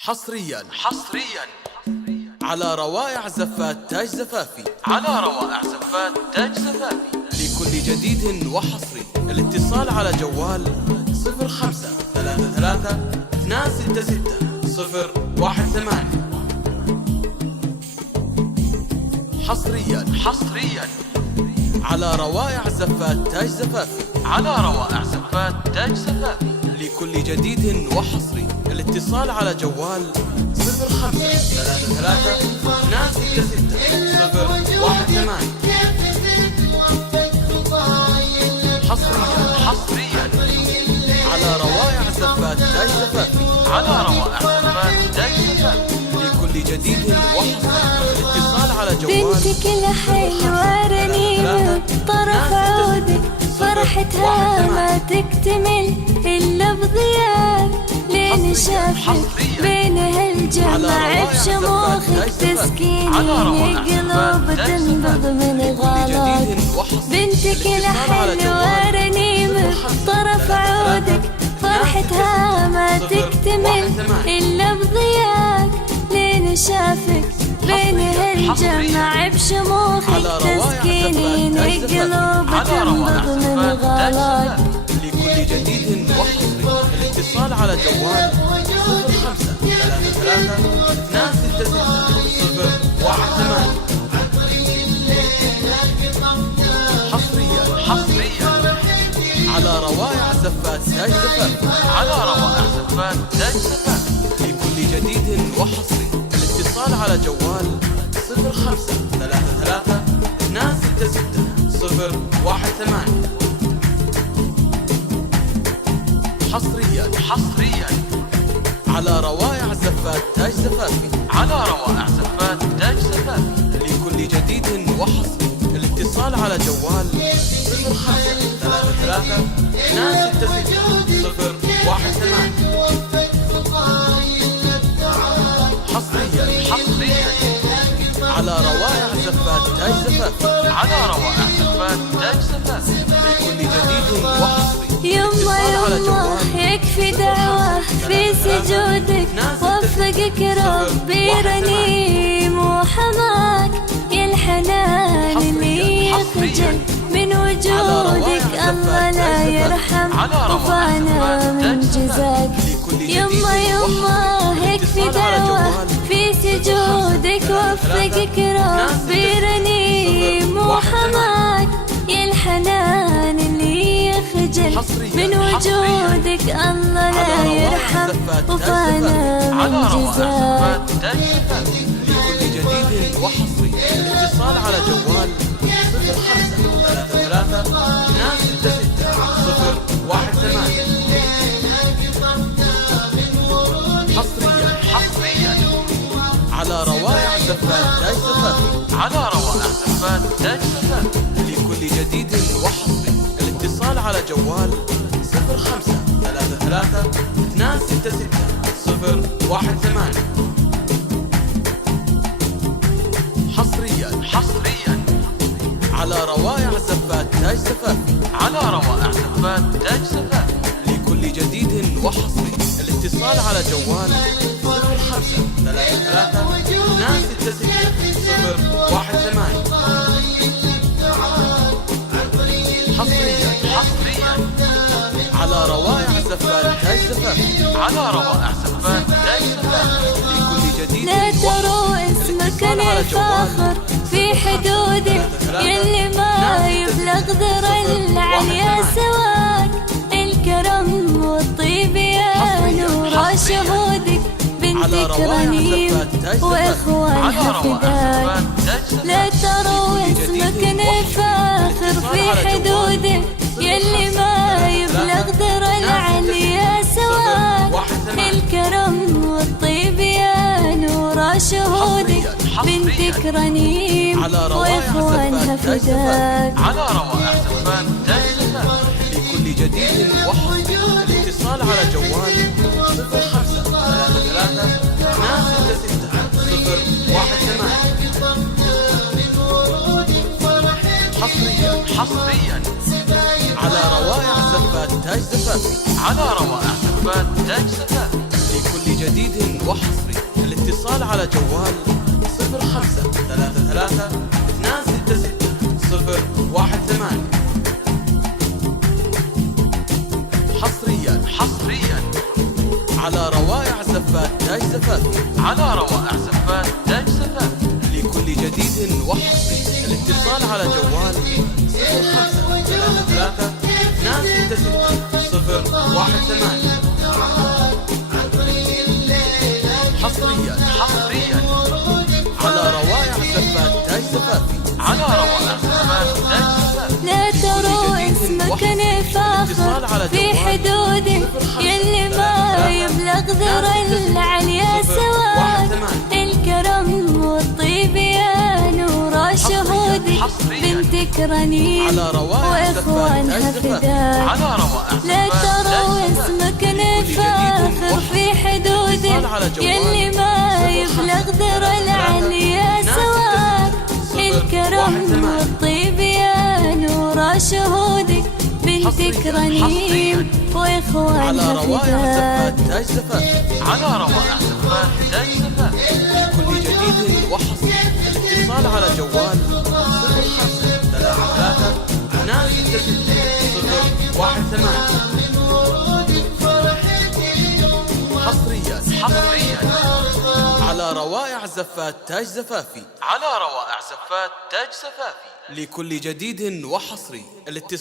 حصريا على روائع زفات تاج زفافي، لكل جديد وحصري. الاتصال على جوال 0533 266 018. حصريا على روائع زفات تاج زفافي، لكل جديد وحصري. الاتصال على جوال 0533 266 018. حصريا على روائع زفات تاج زفافي، لكل جديد وحصري. الاتصال على جوال بنتك الحلوة رنيمة طرف عودك، فرحتها ما تكتمل إلا بضياء. لين شافك بين هالجمع بشموخك تسكيني قلوب تنبض من غلاك. بنتك الحلوة رنيمة طرف عودك، فرحتها ما تكتمل إلا بضياك. لين شافك بين هالجمع بشموخك تسكيني قلوب تنبض من غلاك. لكل جديد وحصري. الاتصال على جوال 0533 266 018. حصريا على روائع زفات تاج زفافي، لكل جديد وحصري. الاتصال على جوال 0533 266 018. حصريا على روائع زفات تاج زفافي، لكل جديد وحصري. الاتصال على جوال 0533 266 018. حصريا على روائع زفات تاج زفافي، لكل جديد وحصري. يما يكفي دعوة في سجودك، وفقك ربي رنيم وحماك. يا الحنان اللي يخجل من وجودك، الله لا يرحم وفانا من جزاك. يما يكفي دعوة في سجودك، وفقك ربي رنيم وحماك. يا الحنان اللي يخجل من وجودك، الله لا يرحم وفانا من جزاك. لكل جديد وحصري. الاتصال على جوال 0533 266 018. حصريا على روائع زفات تاج زفافي، لكل جديد وحصري. الاتصال على جوال 0533 266 018. حصريا على روائع زفات تاج زفافي، لكل جديد وحصري. الاتصال على جوال 0533 266 018. حصريا على روائع زفات تاج زفافي، لكل جديد لا تروا اسمك الفاخر في حدودك، يلي ما يبلغ ذرى العليا سواك. الكرم والطيب يا نور شهودك، بنتك رنيم واخوانها فداك. لا تروا اسمك الفاخر في حدودك، يلي ما يبلغ ذرى العليا سواك. الكرم والطيب يا نور شهودك، بنتك رنيم واخوانها فداك. لكل جديد وحصري. الاتصال على جوال 0533 266 018. حصريا على روائع زفات تاج زفافي، لكل جديد وحصري الاتصال على جوال 0533 266 حصريا على روائع زفات تاج زفافي لكل جديد وحصري الاتصال على جوال 0533 266 حصريا على روائع زفات تاج زفافي لا ترى اسمك نفاخر في حدودي يلي ما يبلغ ذرى العليا سواك الكرم والطيب يا نور شهودي بنتك رنين واخوانها فداك لا ترى اسمك نفاخر في حدودي يلي ما يبلغ ذرى العليا سواك الكرم والطيب يا نور شهودي بنتك رنين واخوانها فداك لكل جديد وحصري الاتصال على جوال 0533 حصريا على روائع زفات تاج زفافي لكل جديد وحصري الاتصال